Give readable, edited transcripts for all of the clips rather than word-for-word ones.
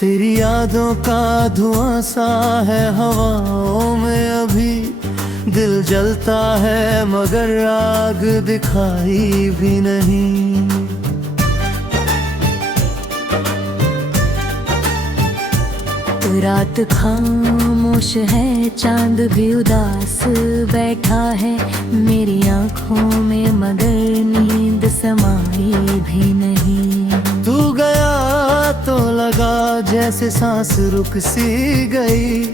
तेरी यादों का धुआं सा है हवाओं में अभी, दिल जलता है मगर आग दिखाई भी नहीं। रात खामोश है, चांद भी उदास बैठा है मेरी आंखों में, मगर नींद समाई भी नहीं। तू गया तो लगा जैसे सांस रुक सी गई,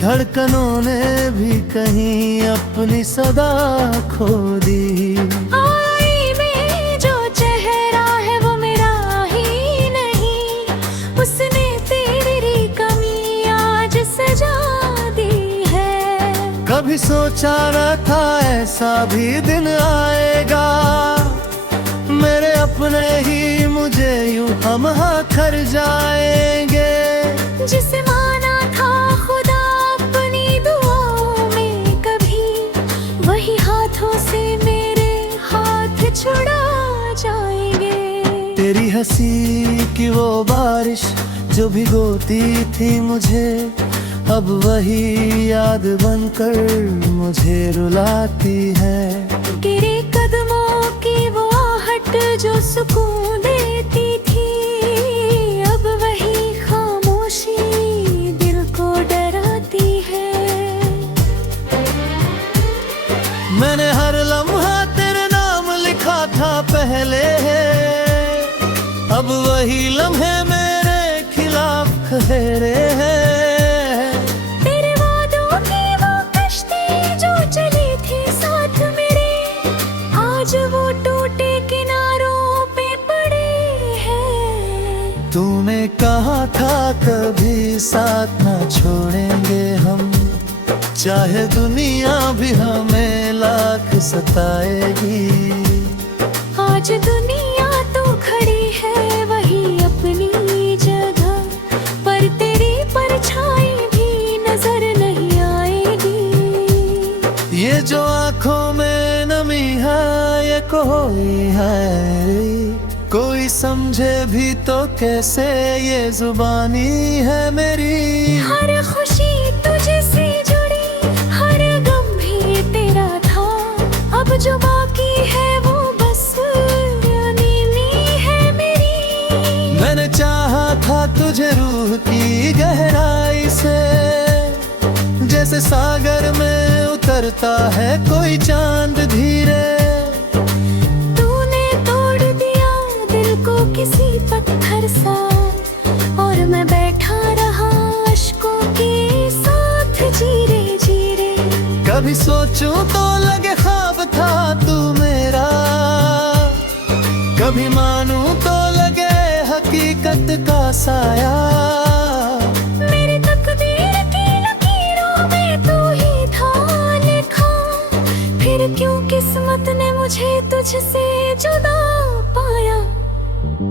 धड़कनों ने भी कहीं अपनी सदा खो दी। आई में जो चेहरा है वो मेरा ही नहीं, उसने तेरी कमी आज सजा दी है। कभी सोचा न था ऐसा भी दिन आएगा, मेरे अपने ही मुझे यूं हम कर जाएंगे। जिसे माना था खुदा अपनी दुआओं में कभी, वही हाथों से मेरे हाथ छुड़ा जाएंगे। तेरी हंसी की वो बारिश जो भिगोती थी मुझे, अब वही याद बनकर मुझे रुलाती है। गिरे कदमों की वो आहट जो सुकून देती थी, अब वही खामोशी दिल को डराती है। मैंने हर लम्हा तेरे नाम लिखा था पहले, अब वही लम्हे मेरे खिलाफ खहरे हैं। तेरे वादों की वो कश्ती जो चली थी साथ मेरे, आज वो टूटे किनारों पे पड़े हैं। तूने कहा था कभी साथ ना छोड़ेंगे हम, चाहे दुनिया भी हमें लाख सताएगी। आज दुनिया तो खड़ी है वही अपनी जगह, पर तेरी परछाई भी नजर नहीं आएगी। ये जो आँखों में नमी है ये कोई है, कोई समझे भी तो कैसे ये जुबानी है मेरी। हर खुशी तुझसे जुड़ी, हर गम भी तेरा था, अब जो बाकी है वो बस नीली है मेरी। मैंने चाहा था तुझे रूह की गहराई से, जैसे सागर में उतरता है कोई चांद धीरे। तूने तोड़ दिया दिल को किसी पत्थर सा, और मैं बैठा रहा अश्कों के साथ जीरे जीरे। कभी सोचूं तो लगे ख्वाब था तू मेरा, कभी मानूं तो लगे हकीकत का साया। मेरी तकदीर की लकीरों में तू ही था लिखा, फिर क्यों किस्मत ने मुझे तुझसे जुदा पाया।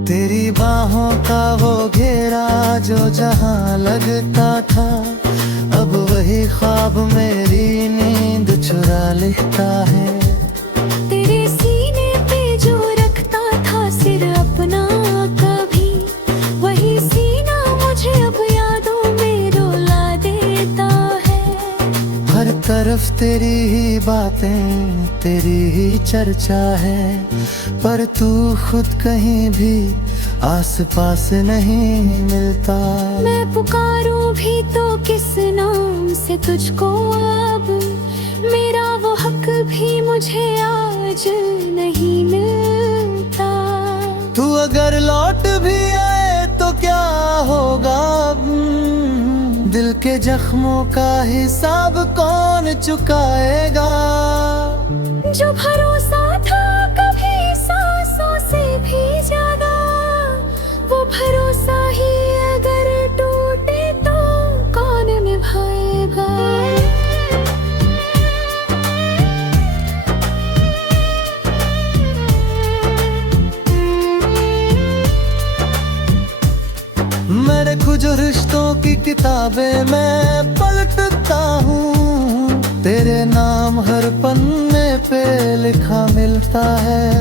तेरी बाहों का वो घेरा जो जहां लगता था, अब वही ख्वाब मेरी नींद चुरा लेता है। तेरे सीने पे जो रखता था सिर अपना कभी, वही सीना मुझे अब यादों में रुला देता है। हर तरफ तेरी ही बातें, तेरी ही चर्चा है, पर तू खुद कहीं भी आस पास नहीं मिलता। मैं पुकारूं भी तो किस नाम से तुझको, अब मेरा वो हक भी मुझे आज नहीं मिलता। तू अगर लौट भी आए तो क्या होगा, दिल के जख्मों का हिसाब कौन चुकाएगा। जो भरोसा था कभी सांसों से भी ज्यादा, वो भरोसा ही अगर टूटे तो कौन निभाएगा। मेरे कुछ रिश्तों की किताबें मैं पलटता हूँ, तेरे नाम हर पन्ने पे लिखा मिलता है।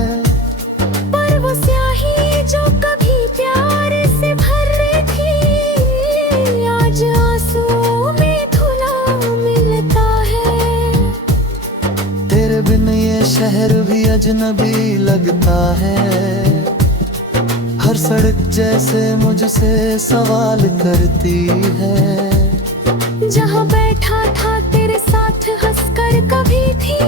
पर वो स्याही जो कभी प्यार से भर थी, अजनबी लगता है। हर सड़क जैसे मुझसे सवाल करती है। जहाँ बैठा था तेरे साथ हंसकर कभी थी,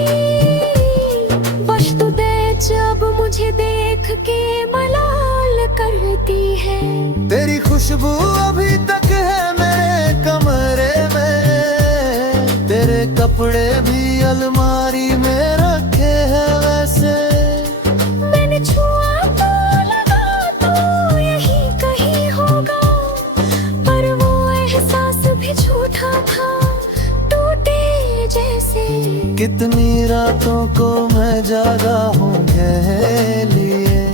बस तू दे जब मुझे देख के मलाल करती है। तेरी खुशबू अभी तक है मेरे कमरे में, तेरे कपड़े भी अलमारी में रखे हैं वैसे। मैंने छुआ तो लगा तो यही कहीं होगा, पर वो एहसास भी झूठा था, टूटे जैसे। कितनी रातों को मैं जागा हूँ कह लिए,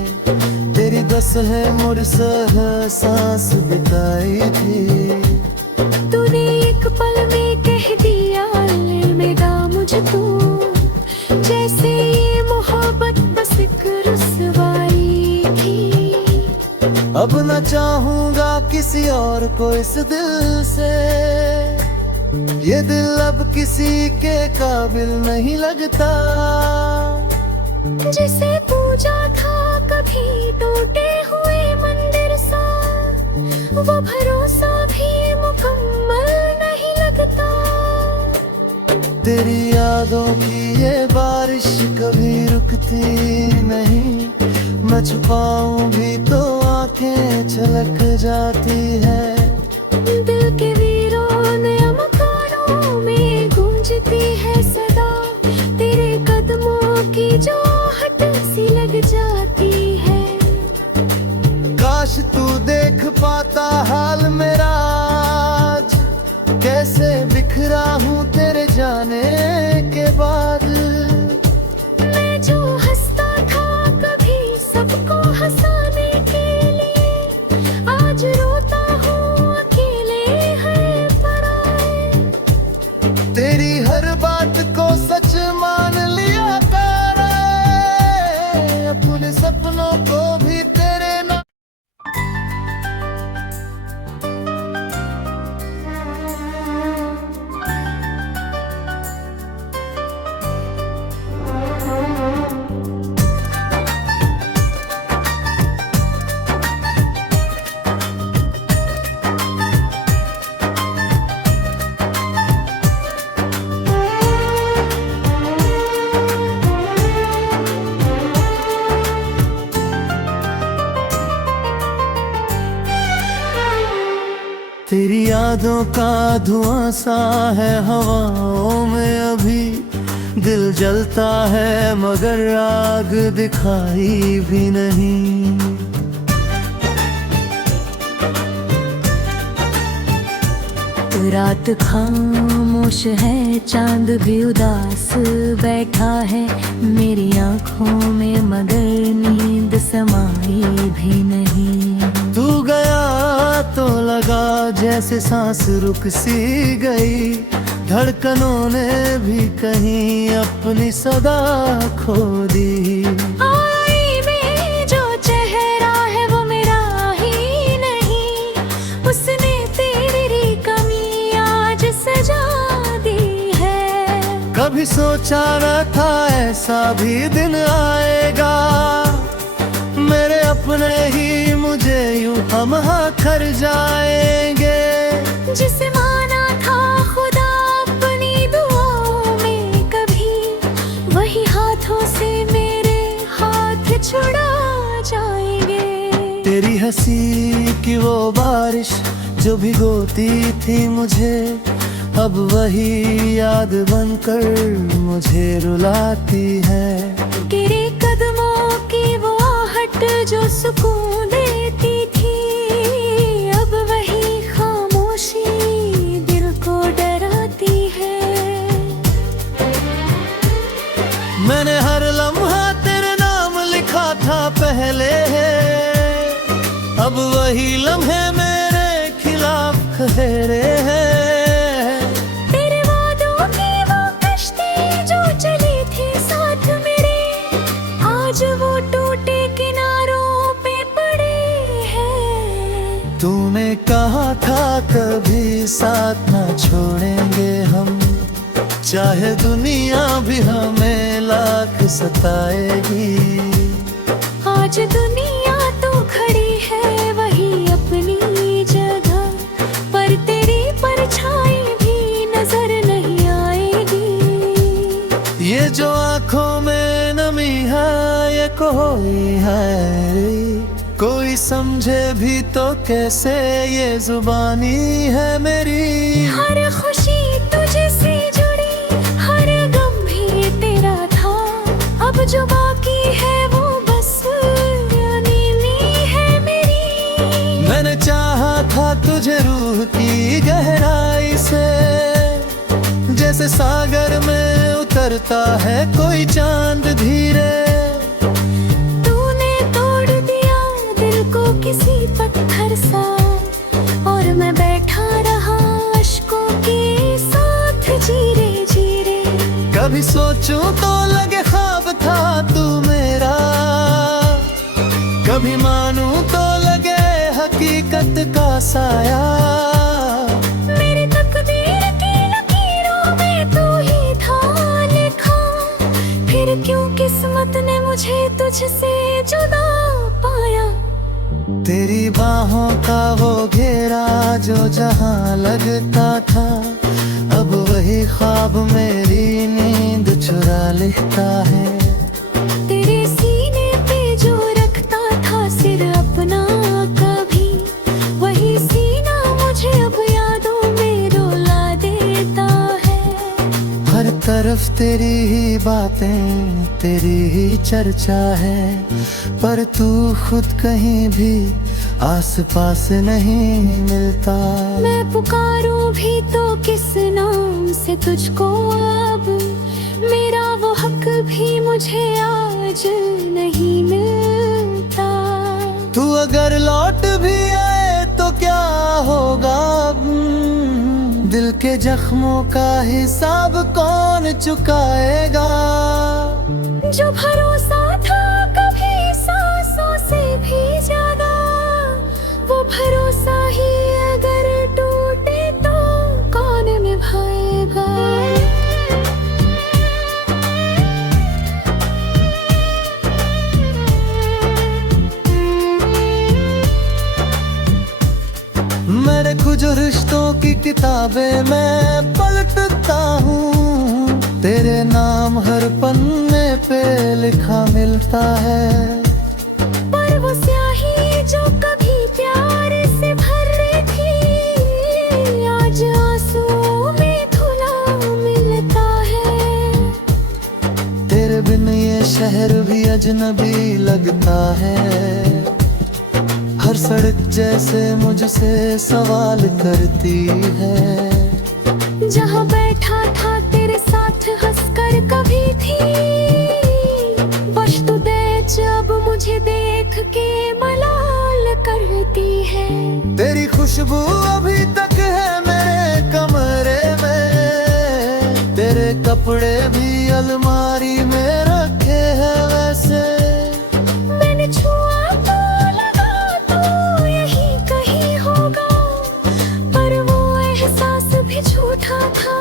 तेरी 10 है मुरसह सांस बिताई थी। तूने एक पल में कह दिया अलविदा मुझको, जैसे ये मोहब्बत बस एक रुसवाई थी। अब न चाहूंगा किसी और को इस दिल से, ये दिल अब किसी के काबिल नहीं लगता। जिसे पूजा था कभी टूटे हुए मंदिर सा, वो भरोसा भी मुकम्मल नहीं लगता। तेरी यादों की ये बारिश कभी रुकती नहीं, मैं छुपाऊं भी तो आंखें छलक जाती है। दिल के वीराने मकानों में गूंजती है सदा, तेरे कदमों की जो आहट सी लग जाती है। काश तू देख पाता हाल मेरा आज, कैसे बिखरा हूँ तेरे जाने के बाद। मैं जो हंसता था कभी सबको हंसाने के लिए, आज रोता हूँ अकेले है पराए। तेरी हर बात को सच मान लिया कर, अपने सपनों को भी तेरे नाम। तेरी यादों का धुआं सा है हवाओं में अभी, दिल जलता है मगर आग दिखाई भी नहीं। रात खामोश है, चांद भी उदास बैठा है मेरी आंखों में, मगर नींद समाई भी नहीं। तू गया तो लगा जैसे सांस रुक सी गई, धड़कनों ने भी कहीं अपनी सदा खो दी। आई में जो चेहरा है वो मेरा ही नहीं, उसने तेरी कमी आज सजा दी है। कभी सोचा न था ऐसा भी दिन आएगा, मेरे अपने ही मुझे यूं हम खर जाएंगे। जिसे माना था खुदा अपनी दुआओं में कभी, वही हाथों से मेरे हाथ छुड़ा जाएंगे। तेरी हंसी की वो बारिश जो भिगोती थी मुझे, अब वही याद बनकर मुझे रुलाती है। तेरे कदमों की वो आहट जो सुकून देती थी, अब वही खामोशी दिल को डराती है। मैंने हर लम्हा तेरे नाम लिखा था पहले, अब वही लम्हे मेरे खिलाफ खहरे हैं। तेरे वादों की वो कश्ती जो चली थी साथ मेरे, आज वो टूटे किनारों पे पड़े हैं। तूने कहा था कभी साथ ना छोड़ेंगे हम, चाहे दुनिया भी हमें लाख सताएगी। आज दुनिया तो खड़ी है वही अपनी जगह, पर तेरी परछाई भी नजर नहीं आएगी। ये जो आंखों में नमी है ये कोई है, कोई समझे भी तो कैसे ये जुबानी है मेरी। हर खुशी तुझसे जुड़ी, हर गम भी तेरा था, अब जो बाकी है वो बस नीली है मेरी। मैंने चाहा था तुझे रूह की गहराई से, जैसे सागर में उतरता है कोई चांद धीरे। तूने तोड़ दिया दिल को किसी पत्थर सा, और मैं बैठा रहा अश्कों के साथ जीरे जीरे। कभी सोचूं तो लगे ख्वाब था तू मेरा, कभी मानूं तो लगे हकीकत का साया। मेरी तकदीर की लकीरों में तू ही था लिखा, फिर क्यों किस्मत ने मुझे तुझसे जुदा पाया। तेरी बाहों का वो घेरा जो जहां लगता था, अब वही ख्वाब मेरी नींद चुरा लेता है। तेरे सीने पे जो रखता था सिर अपना कभी, वही सीना मुझे अब यादों में रुला देता है। हर तरफ तेरी ही बातें, तेरी ही चर्चा है, पर तू खुद कहीं भी आस पास नहीं मिलता। मैं पुकारूं भी तो किस नाम से तुझको, अब मेरा वो हक भी मुझे आज नहीं मिलता। तू अगर लौट भी आए तो क्या होगा, दिल के जख्मों का हिसाब कौन चुकाएगा। जो भरोसा था कभी सांसों से भी ज्यादा, वो भरोसा ही अगर टूटे तो कौन निभाएगा। मेरे कुछ रिश्तों की किताबें मैं पलटता हूँ, तेरे नाम हर पन्ने पे लिखा मिलता है। पर वो स्याही जो कभी प्यार से भर रही थी, आज आंसुओं में धुला मिलता है। तेरे बिन ये शहर भी अजनबी लगता है, हर सड़क जैसे मुझसे सवाल करती है। जहाँ बैठा था तेरे साथ हंसकर कभी थी, बस तू दे जब मुझे देख के मलाल करती है। तेरी खुशबू अभी तक है मेरे कमरे में, तेरे कपड़े भी अलमारी में रखे हैं वैसे। मैंने छुआ तो लगा तो यही कहीं होगा, पर वो एहसास भी झूठा था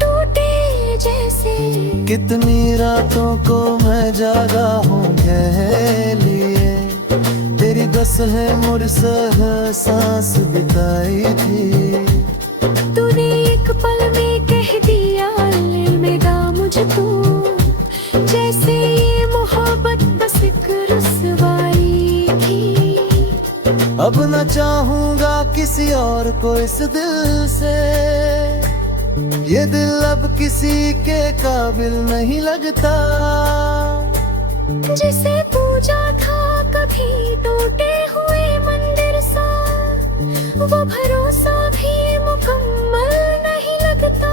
टूटे जैसे। कितनी रातों को मैं जागा हूँ कह लिए, तेरी दस है मुरसह सांस बिताई थी। तूने एक पल में कह दिया अलविदा मुझको, जैसे ये मोहब्बत बस एक रुसवाई थी। अब न चाहूंगा किसी और को इस दिल से, ये दिल अब किसी के काबिल नहीं लगता। जिसे पूजा था कभी टूटे हुए मंदिर सा, वो भरोसा भी मुकम्मल नहीं लगता।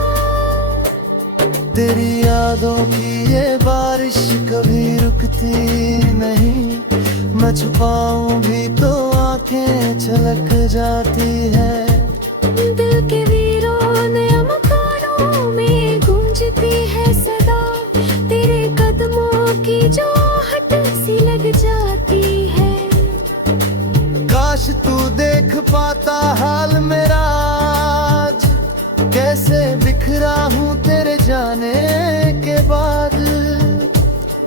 तेरी यादों की ये बारिश कभी रुकती नहीं, मैं छुपाऊं भी तो आंखें छलक जाती है। दिल के वीराने मकानों में गूंजती है सदा, तेरे कदमों की जो आहट सी लग जाती है। काश तू देख पाता हाल मेरा आज, कैसे बिखरा हूँ तेरे जाने के बाद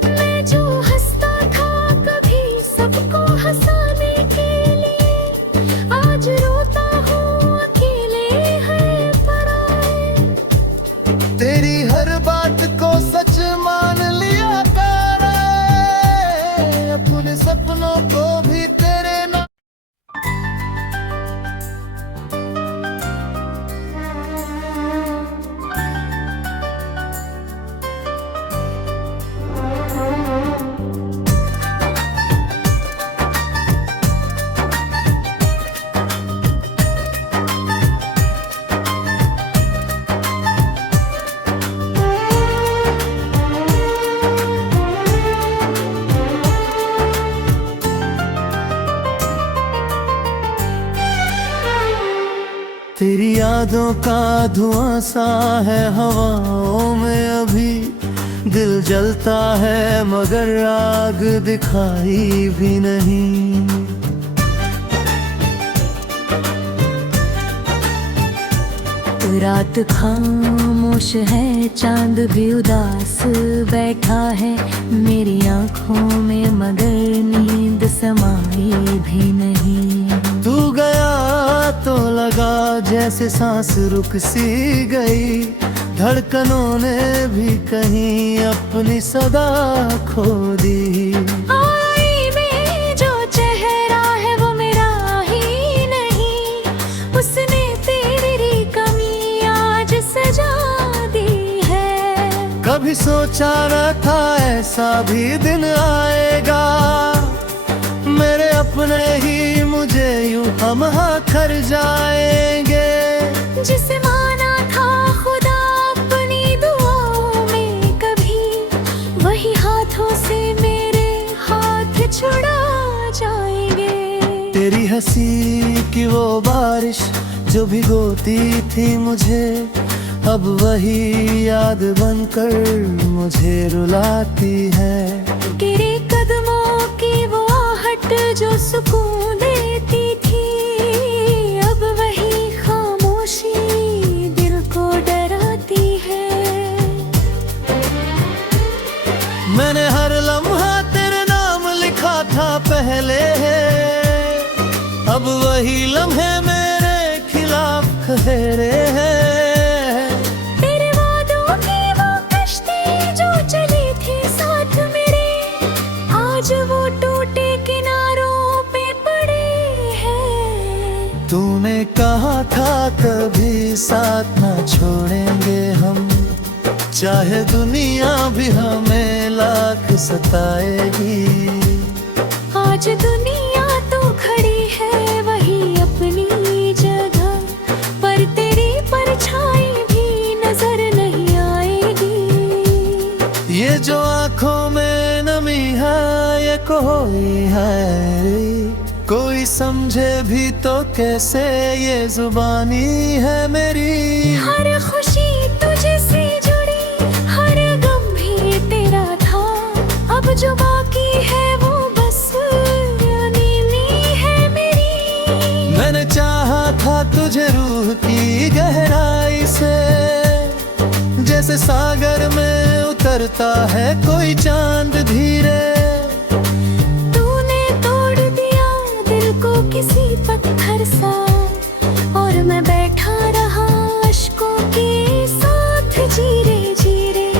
मैं जो हंसता था कभी सबको हंसाने के लिए, आज रोता हूँ अकेले है पराए। तेरी हर बात को सच मान लिया कर, अपने सपनों को भी तेरे नाम। तेरी यादों का धुआं सा है हवाओं में अभी, दिल जलता है मगर आग दिखाई भी नहीं। रात खामोश है, चांद भी उदास बैठा है मेरी आंखों में, मगर नींद समाई भी नहीं। तू गया तो लगा जैसे सांस रुक सी गई, धड़कनों ने भी कहीं अपनी सदा खो दी। आई में जो चेहरा है वो मेरा ही नहीं, उसने तेरी कमी आज सजा दी है। कभी सोचा न था ऐसा भी दिन आएगा, मेरे अपने ही मुझे यूं हम खर जाएंगे। जिसे माना था खुदा अपनी दुआओं में कभी, वही हाथों से मेरे हाथ छुड़ा जाएंगे। तेरी हंसी की वो बारिश जो भिगोती थी मुझे, अब वही याद बनकर मुझे रुलाती है। गिरे कदमों की वो आहट जो सुकून देती थी, अब वही खामोशी दिल को डराती है। मैंने हर लम्हा तेरे नाम लिखा था पहले, अब वही लम्हे मेरे खिलाफ खहरे हैं। तेरे वादों की वो कश्ती जो चली थी साथ मेरे, आज वो टूटे किनारों पे पड़े हैं। तूने कहा था कभी साथ ना छोड़ेंगे हम, चाहे दुनिया भी हमें लाख सताएगी। आज दुनिया तो खड़ी है वही अपनी जगह, पर तेरी परछाई भी नजर नहीं आएगी। ये जो आँखों में नमी है ये कोई है, कोई समझे भी तो कैसे ये जुबानी है मेरी। हर खुशी तुझसे जुड़ी, हर गम भी तेरा था, अब जो बाकी है वो बस नीली है मेरी। मैंने चाहा था तुझे रूह की गहराई से, जैसे सागर में उतरता है कोई चांद धीरे। तूने तोड़ दिया दिल को किसी पत्थर सा, और मैं बैठा रहा अश्कों के साथ जीरे जीरे।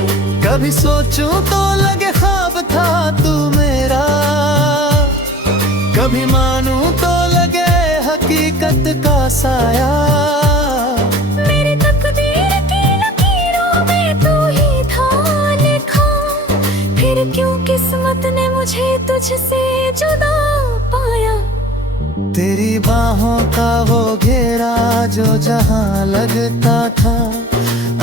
कभी सोचूं तो लगे ख्वाब था तू मेरा, कभी मानूं तो लगे हकीकत का साया। मेरी तकदीर की लकीरों में तू ही था लिखा, फिर क्यों किस्मत ने मुझे तुझसे जुदा पाया। तेरी बाहों का वो घेरा जो जहां लगता था,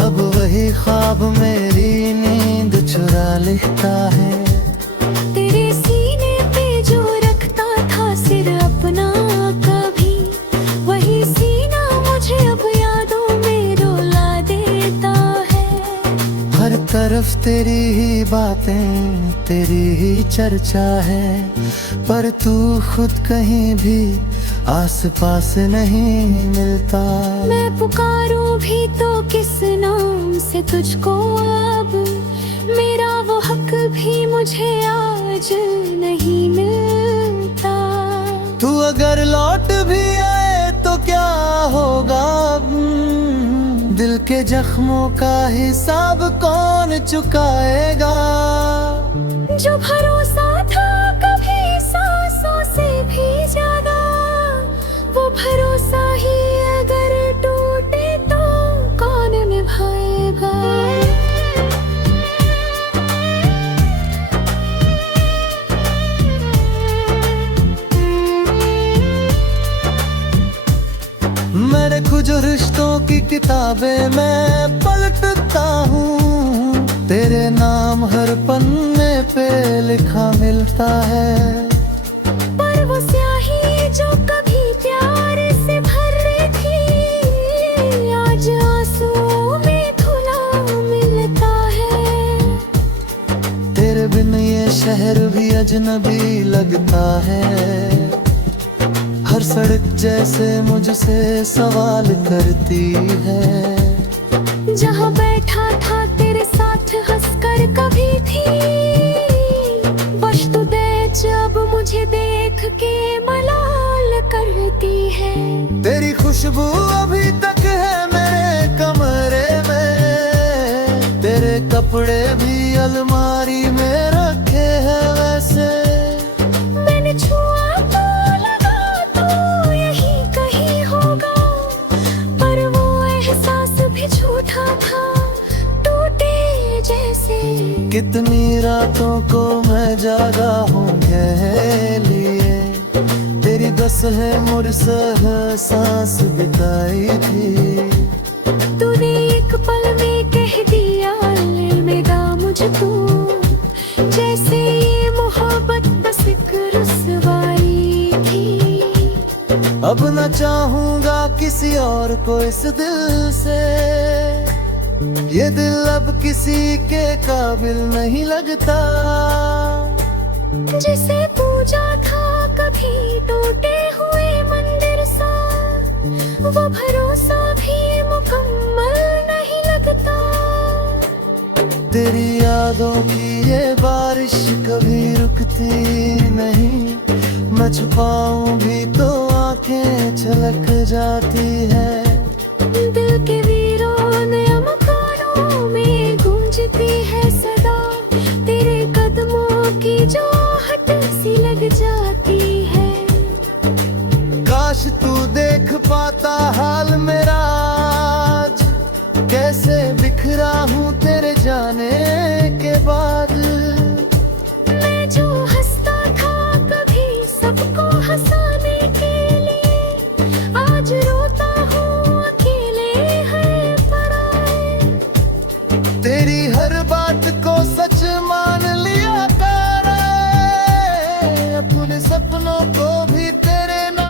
अब वही ख्वाब मेरी नींद चुरा लेता है। तेरे सीने पे जो रखता था सिर अपना कभी, वही सीना मुझे अब यादों में रुला देता है। हर तरफ तेरी ही बातें तेरी ही चर्चा है, पर तू खुद कहीं भी आस पास नहीं मिलता। मैं पुकारूं भी तो किस नाम से तुझको, अब मेरा वो हक भी मुझे आज नहीं मिलता। तू अगर लौट भी आए तो क्या होगा, दिल के जख्मों का हिसाब कौन चुकाएगा। जो भरोसा था कभी सांसों से भी ज्यादा, वो भरोसा ही अगर टूटे तो कौन निभाएगा। मेरे कुछ रिश्तों की किताबें मैं पलटता हूँ, तेरे नाम हर पन्ने पे लिखा मिलता है। पर वो स्याही जो कभी प्यार से भर रही थी, आज आंसुओं में धुला मिलता है। तेरे बिन ये शहर भी अजनबी लगता है, हर सड़क जैसे मुझसे सवाल करती है। जहाँ बैठा था तेरे साथ हंसकर कभी थी, बस तू दे जब मुझे देख के मलाल करती है। तेरी खुशबू अभी तक है मेरे कमरे में, तेरे कपड़े भी अलमारी में रखे हैं वैसे। मैंने छुआ तो लगा तो यही कहीं होगा, पर वो एहसास भी झूठा था, टूटे जैसे। कितनी रातों को मैं जागा हूँ कह लिए, तेरी दस है मुरसह सांस बिताई थी। तूने एक पल में कह दिया अलविदा मुझको, जैसे ये मोहब्बत बस एक रुसवाई थी। अब न चाहूंगा किसी और को इस दिल से, ये दिल अब किसी के काबिल नहीं लगता। जिसे पूजा था कभी टूटे हुए मंदिर सा, वो भरोसा भी मुकम्मल नहीं लगता। तेरी यादों की ये बारिश कभी रुकती नहीं, मैं छुपाऊं भी तो आंखें छलक जाती है। दिल के वीरान मकानों में गूंजती है सदा, तेरे कदमों की जो आहट सी लग जाती है। काश तू देख पाता हाल मेरा आज, कैसे बिखरा हूँ तेरे जाने के बाद। मैं जो हंसता था कभी सबको हंसाने के लिए, आज रोता हूँ अकेले है पराए। तेरी हर बात को सच मान लिया कर, अपने सपनों को भी तेरे नाम।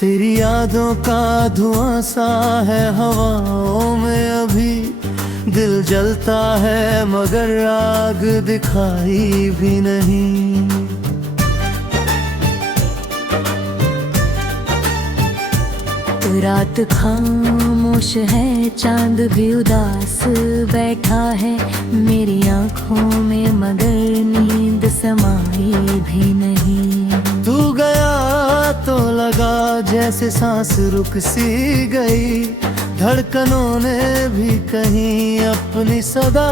तेरी यादों का धुआं सा है हवाओं में अभी, दिल जलता है मगर आग दिखाई भी नहीं। रात खामोश है, चांद भी उदास बैठा है मेरी आंखों में, मगर नींद समाई भी नहीं। तू गया तो लगा जैसे सांस रुक सी गई, धड़कनों ने भी कहीं अपनी सदा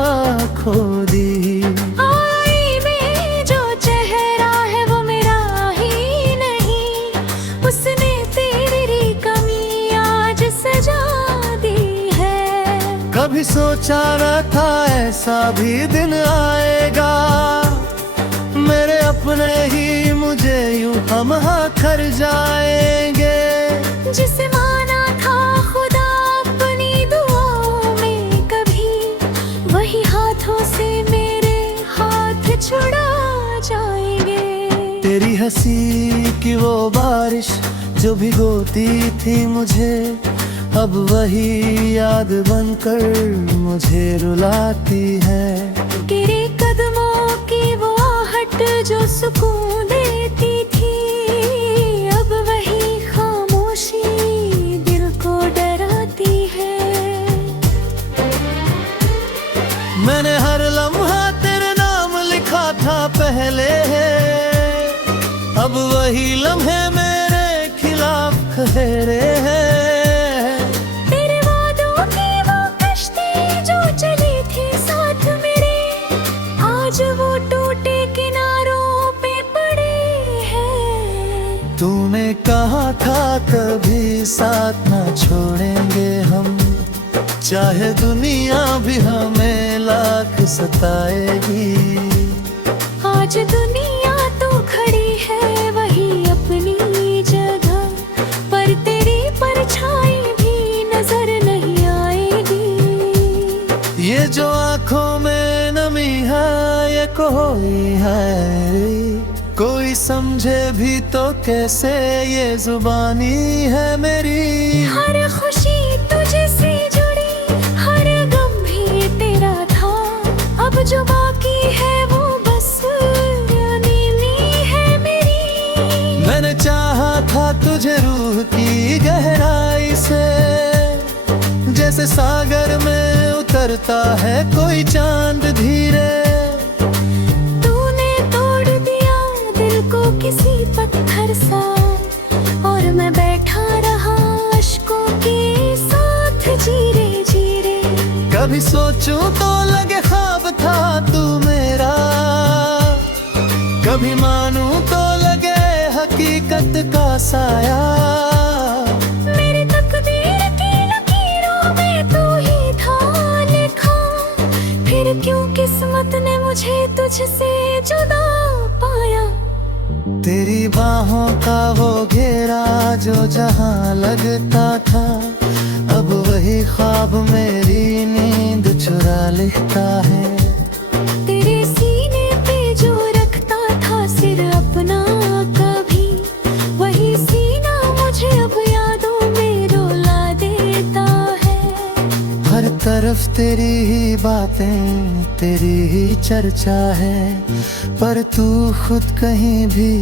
खो दी। आई में जो चेहरा है वो मेरा ही नहीं, उसने तेरी कमी आज सजा दी है। कभी सोचा सोचा न था ऐसा भी दिन आएगा, मेरे अपने ही मुझे यूं हम कर जाएंगे। जिसे माना था खुदा अपनी दुआओं में कभी, वही हाथों से मेरे हाथ छुड़ा जाएंगे। तेरी हंसी की वो बारिश जो भिगोती थी मुझे, अब वही याद बनकर मुझे रुलाती है। तेरे कदमों की वो आहट जो सुकून देती थी, अब वही खामोशी दिल को डराती है। मैंने हर लम्हा तेरे नाम लिखा था पहले, अब वही लम्हे मेरे खिलाफ खहरे हैं। तेरे वादों की वो कश्ती जो चली थी साथ मेरे, आज वो टूटे किनारों पे पड़े हैं। तूने कहा था कभी साथ ना छोड़ेंगे हम, चाहे दुनिया भी हमें लाख सताएगी। आज दुनिया तो खड़ी है वही अपनी जगह, पर तेरी परछाई भी नजर नहीं आएगी। ये जो आंखों में नमी है ये कोई है, कोई समझे भी तो कैसे ये जुबानी है मेरी। हर खुशी तुझे से जुड़ी, हर गम भी तेरा था, अब जो बाकी है वो बस नीली है मेरी। मैंने चाहा था तुझे रूह की गहराई से, जैसे सागर में उतरता है कोई चांद धीरे। तूने तोड़ दिया दिल को किसी पत्थर सा, और मैं बैठा रहा अश्कों के साथ जीरे जीरे। कभी सोचूं तो लगे ख्वाब था तू मेरा, कभी मानूं तो लगे हकीकत का साया। मेरी तकदीर की लकीरों में तू ही था लिखा, फिर क्यों किस्मत ने मुझे तुझसे जुदा पाया। तेरी बाहों का वो घेरा जो जहां लगता था, अब वही ख्वाब मेरी नींद चुरा लेता है। तेरे सीने पे जो रखता था सिर अपना कभी, वही सीना मुझे अब यादों में रुला देता है। हर तरफ तेरी ही बातें, तेरी ही चर्चा है, पर तू खुद कहीं भी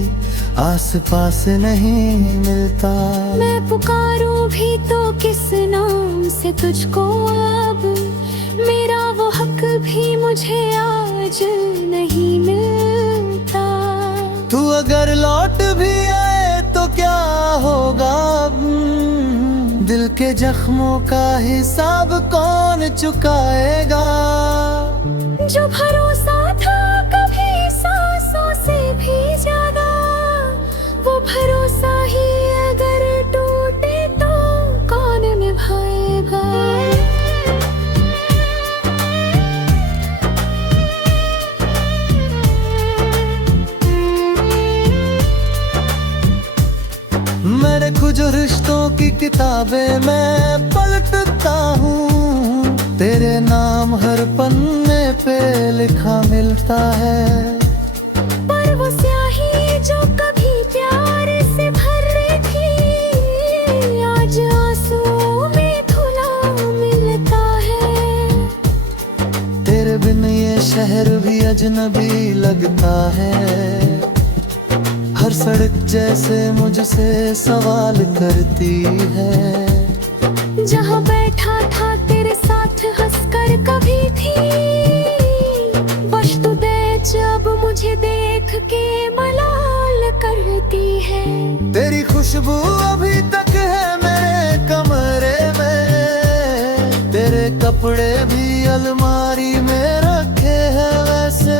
आस पास नहीं मिलता। मैं पुकारूं भी तो किस नाम से तुझको, अब मेरा वो हक भी मुझे आज नहीं मिलता। तू अगर लौट भी आए तो क्या होगा, दिल के जख्मों का हिसाब कौन चुकाएगा। जो भरोसा था कभी सांसों से भी ज्यादा, वो भरोसा ही अगर टूटे तो कौन निभाएगा। मेरे कुछ रिश्तों की किताबें मैं पलटता हूँ, तेरे नाम हर पन्ने पे लिखा मिलता है। पर वो स्याही जो कभी प्यार से भर रही थी, आज आंसुओं में धुला मिलता है। तेरे बिन ये शहर भी अजनबी लगता है, हर सड़क जैसे मुझसे सवाल करती है। जहाँ बैठा था तेरे साथ हंसकर कभी थी, बस तू दे जब मुझे देख के मलाल करती है। तेरी खुशबू अभी तक है मेरे कमरे में, तेरे कपड़े भी अलमारी में रखे हैं वैसे।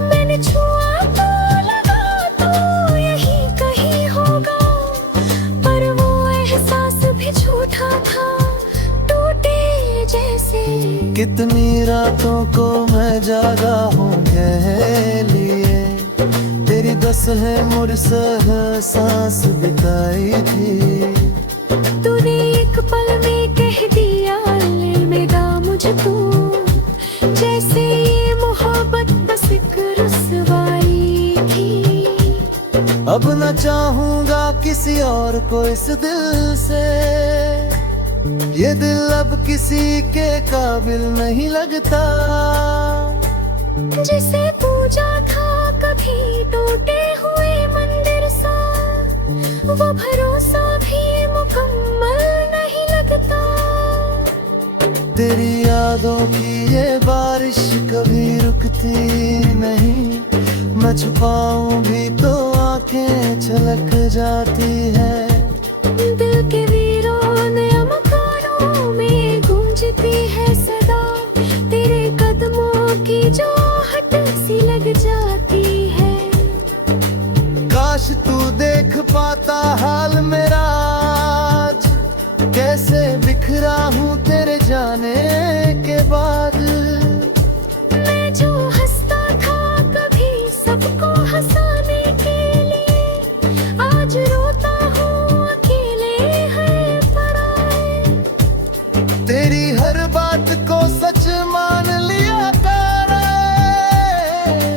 मैंने छुआ तो लगा तो यही कहीं होगा, पर वो एहसास भी झूठा था टूटे जैसे। है मुरसह सांस बिताई थी। तूने एक पल में कह दिया अलविदा मुझको, जैसे ये मोहब्बत बस एक रुसवाई थी। अब न चाहूंगा किसी और को इस दिल से, ये दिल अब किसी के काबिल नहीं लगता। जिसे पूजा था कभी टूटे हुए मंदिर सा, वो भरोसा भी मुकम्मल नहीं लगता। तेरी यादों की ये बारिश कभी रुकती नहीं, मैं छुपाऊं भी तो आंखें छलक जाती है। दिल के वीराने मकानों में गूंजती है सदा, तेरे कदमों की जो आहट सी लग जाती है। काश तू देख पाता हाल मेरा आज, कैसे बिखरा हूँ तेरे जाने के बाद। मैं जो हंसता था कभी सबको हंसाने के लिए, आज रोता हूँ अकेले है पराए। तेरी हर बात को सच मान लिया कर,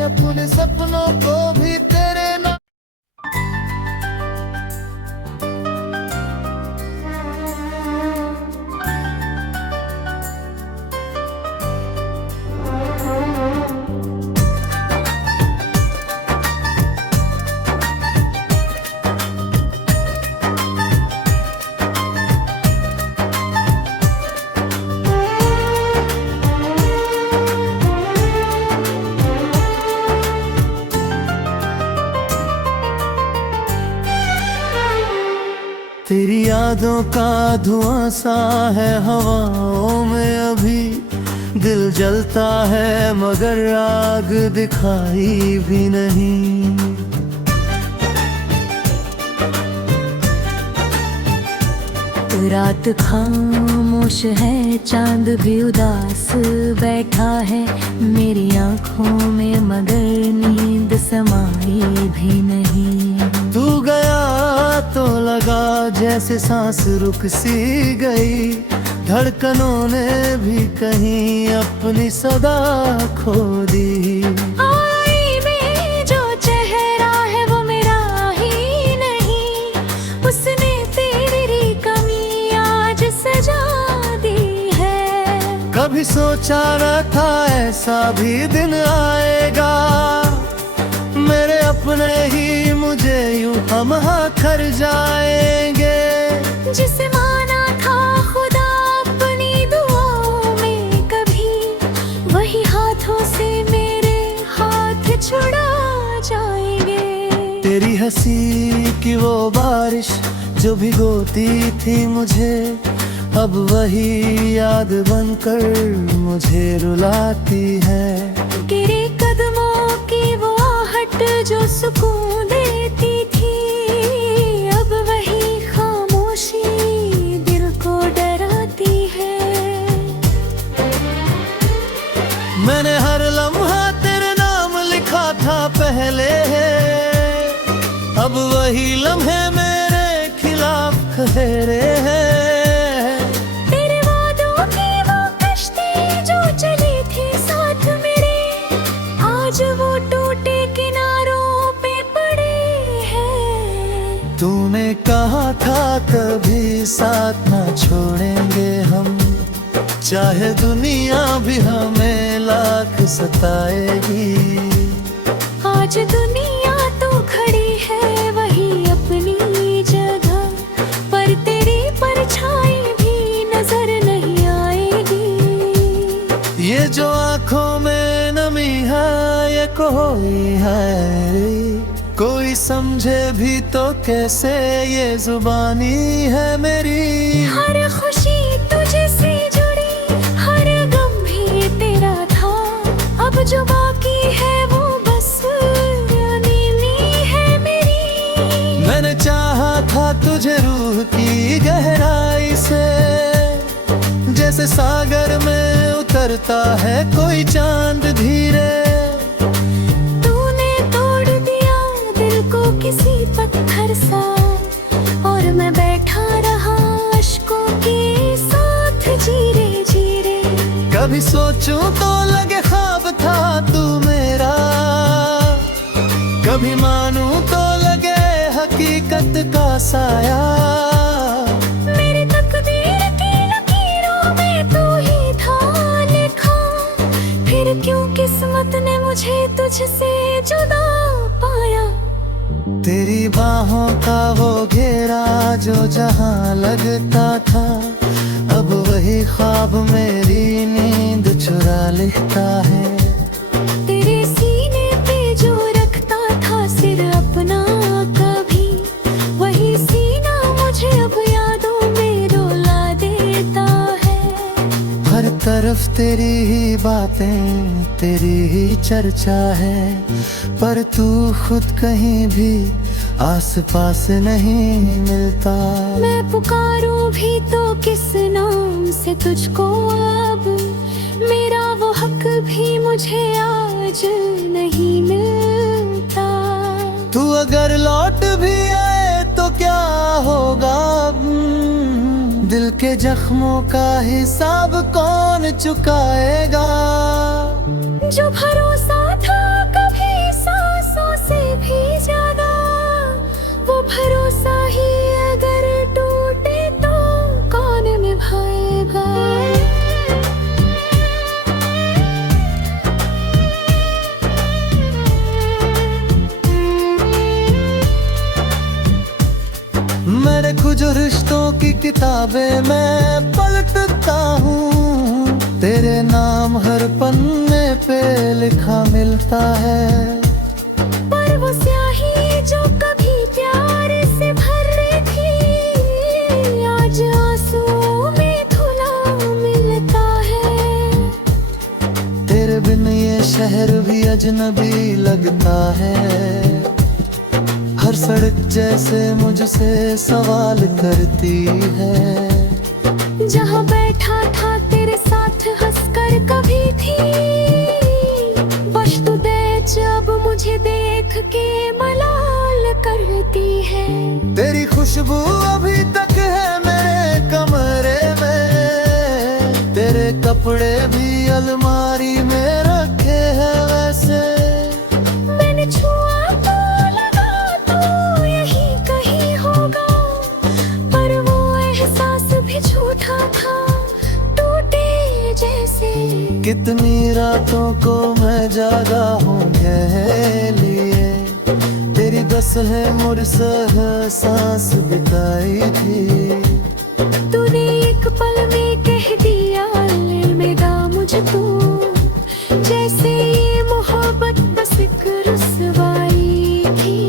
अपने सपनों को भी तेरे नाम। तेरी यादों का धुआं सा है हवाओं में अभी, दिल जलता है मगर आग दिखाई भी नहीं। रात खामोश है, चांद भी उदास बैठा है मेरी आंखों में, मगर नींद समाई भी नहीं। तू गया तो लगा जैसे सांस रुक सी गई, धड़कनों ने भी कहीं अपनी सदा खो दी। आई में जो चेहरा है वो मेरा ही नहीं, उसने तेरी कमी आज सजा दी है। कभी सोचा न था ऐसा भी दिन आएगा, मेरे अपने ही मुझे यूं हम खर जाएंगे। जिसे माना था खुदा अपनी दुआओं में कभी, वही हाथों से मेरे हाथ छुड़ा जाएंगे। तेरी हंसी की वो बारिश जो भिगोती थी मुझे, अब वही याद बनकर मुझे रुलाती है। गिरे कदमों की वो आहट जो सुकून देती थी, अब वही खामोशी दिल को डराती है। मैंने हर लम्हा तेरे नाम लिखा था पहले, अब वही लम्हे मेरे खिलाफ खहरे हैं। तेरे वादों की वो कश्ती जो चली थी साथ मेरे, आज वो टूटे किनारों पे पड़े हैं। तूने कहा था कभी साथ ना छोड़ेंगे हम, चाहे दुनिया भी हमें लाख सताएगी। आज दुनिया तो खड़ी है वही अपनी जगह, पर तेरी परछाई भी नजर नहीं आएगी। ये जो आंखों में नमी है ये कोई है, कोई समझे भी तो कैसे ये जुबानी है मेरी। हर खुशी तुझे से जुड़ी, हर गम भी तेरा था, अब जो बाकी है वो बस नीली है मेरी। मैंने चाहा था तुझे रूह की गहराई से, जैसे सागर में उतरता है कोई चांद धीरे। तूने तोड़ दिया दिल किसी पत्थर सा, और मैं बैठा रहा अश्कों के साथ जीरे जीरे। कभी सोचूं तो लगे ख्वाब था तू मेरा, कभी मानूं तो लगे हकीकत का साया। मेरी तकदीर की लकीरों में तू ही था लिखा, फिर क्यों किस्मत ने मुझे तुझसे जुदा पाया। तेरी बाहों का वो घेरा जो जहां लगता था, अब वही ख्वाब मेरी नींद चुरा लेता है। तेरे सीने पे जो रखता था सिर अपना कभी, वही सीना मुझे अब यादों में रुला देता है। हर तरफ तेरी ही बातें, तेरी ही चर्चा है, पर तू खुद कहीं भी आस पास नहीं मिलता। मैं पुकारूं भी तो किस नाम से तुझको अब, मेरा वो हक भी मुझे आज नहीं मिलता। तू अगर लौट भी आए तो क्या होगा, दिल के जख्मों का हिसाब कौन चुकाएगा। जो भरोसा था कभी सांसों से भी ज्यादा, वो भरोसा ही अगर टूटे तो कौन निभाएगा। मेरे कुछ रिश्तों की किताबें मैं पलटता हूँ, तेरे नाम हर पन्ने पे लिखा मिलता है। पर वो स्याही जो कभी प्यार से भर रही थी, आज आंसुओं में धुला मिलता है। तेरे बिन ये शहर भी अजनबी लगता है, हर सड़क जैसे मुझसे सवाल करती है। जहाँ बैठा था तेरे साथ हंसकर कभी थी, बस तू देख अब मुझे देख के मलाल करती है। तेरी खुशबू अभी तक है मेरे कमरे में, तेरे कपड़े भी अलमारी में रखे हैं वैसे। मैंने छुआ तो लगा तो यही कहीं होगा, पर वो एहसास भी झूठा था टूटे जैसे। कितनी रातों को मैं जागा हूँ कह लिए, तेरी दस है मुरसह सांस बिताई थी। तूने एक पल में कह दिया अलविदा मुझको, जैसे ये मोहब्बत बस एक रुसवाई थी।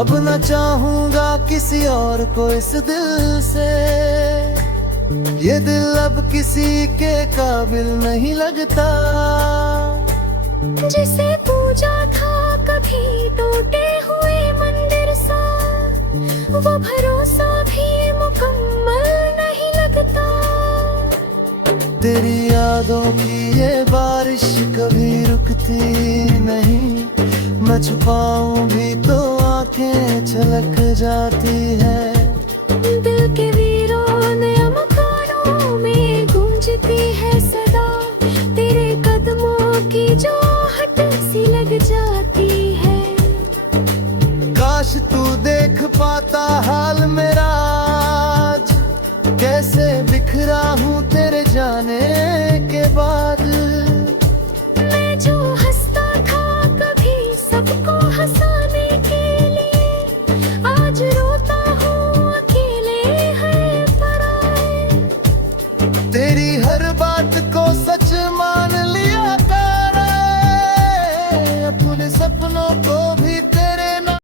अब न चाहूंगा किसी और को इस दिल से, ये दिल अब किसी के काबिल नहीं लगता। जिसे पूजा था कभी टूटे हुए मंदिर सा, वो भरोसा भी मुकम्मल नहीं लगता। तेरी यादों की ये बारिश कभी रुकती नहीं, मैं छुपाऊं भी तो आंखें छलक जाती है। दिल के